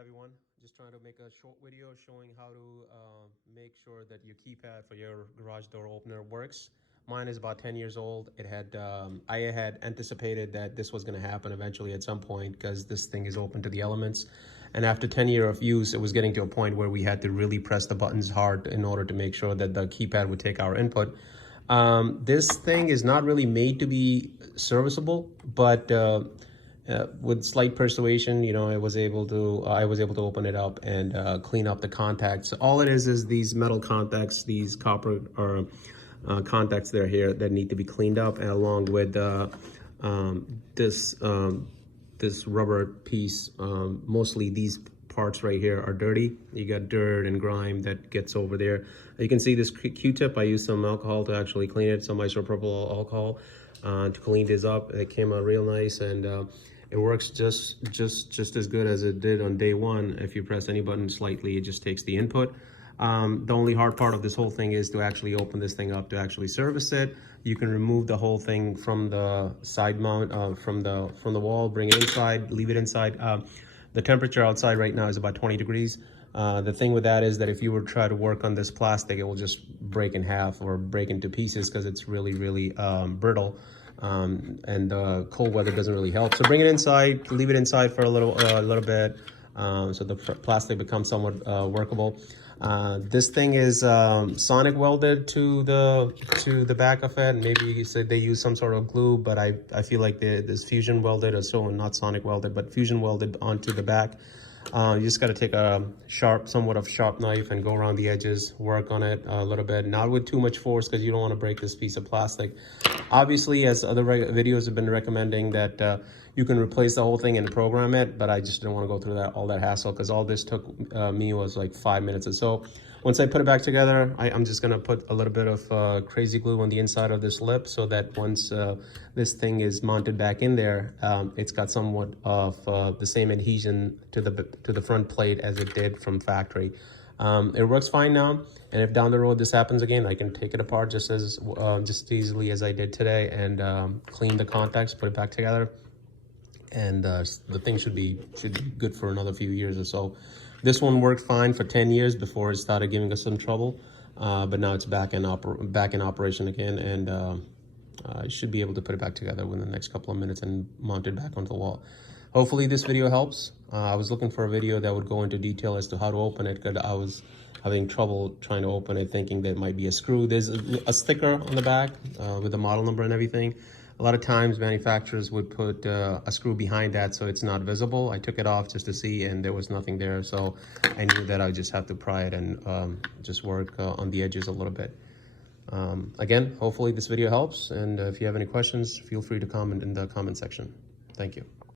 Everyone, just trying to make a short video showing how to make sure that your keypad for your garage door opener works. Mine is about 10 years old. It had I had anticipated that this was going to happen eventually at some point because this thing is open to the elements, and after 10 years of use it was getting to a point where we had to really press the buttons hard in order to make sure that the keypad would take our input. This thing is not really made to be serviceable, but with slight persuasion, you know, I was able to open it up and clean up the contacts. All it is these metal contacts, these copper or contacts that are here that need to be cleaned up, and along with this rubber piece. Mostly these parts right here are dirty. You got dirt and grime that gets over there. You can see this Q-tip. I used some alcohol to actually clean it, some isopropyl alcohol to clean this up. It came out real nice, and it works just as good as it did on day one. If you press any button slightly, it just takes the input. The only hard part of this whole thing is to actually open this thing up to actually service it. You can remove the whole thing from the side mount, from the wall, bring it inside, leave it inside. The temperature outside right now is about 20 degrees. The thing with that is that if you were to try to work on this plastic, it will just break in half or break into pieces because it's really brittle. And cold weather doesn't really help. So bring it inside, leave it inside for a little bit, so the plastic becomes somewhat workable. This thing is sonic welded to the back of it. Maybe you said they use some sort of glue, but I feel like this fusion welded, or so not sonic welded, but fusion welded onto the back. You just got to take a somewhat sharp knife and go around the edges, work on it a little bit, not with too much force because you don't want to break this piece of plastic. Obviously, as other videos have been recommending, that you can replace the whole thing and program it, but I just didn't want to go through all that hassle because all this took me was like 5 minutes or so. Once I put it back together, I'm just going to put a little bit of crazy glue on the inside of this lip so that once this thing is mounted back in there, it's got somewhat of the same adhesion to the front plate as it did from factory. It works fine now, and if down the road this happens again, I can take it apart just as easily as I did today and clean the contacts, put it back together, and the thing should be good for another few years or so. This one worked fine for 10 years before it started giving us some trouble, but now it's back in operation again, and I should be able to put it back together within the next couple of minutes and mount it back onto the wall. Hopefully this video helps. I was looking for a video that would go into detail as to how to open it, because I was having trouble trying to open it, thinking that it might be a screw. There's a sticker on the back with the model number and everything. A lot of times manufacturers would put a screw behind that so it's not visible. I took it off just to see, and there was nothing there, so I knew that I just have to pry it and just work on the edges a little bit. Again, hopefully this video helps, and if you have any questions, feel free to comment in the comment section. Thank you.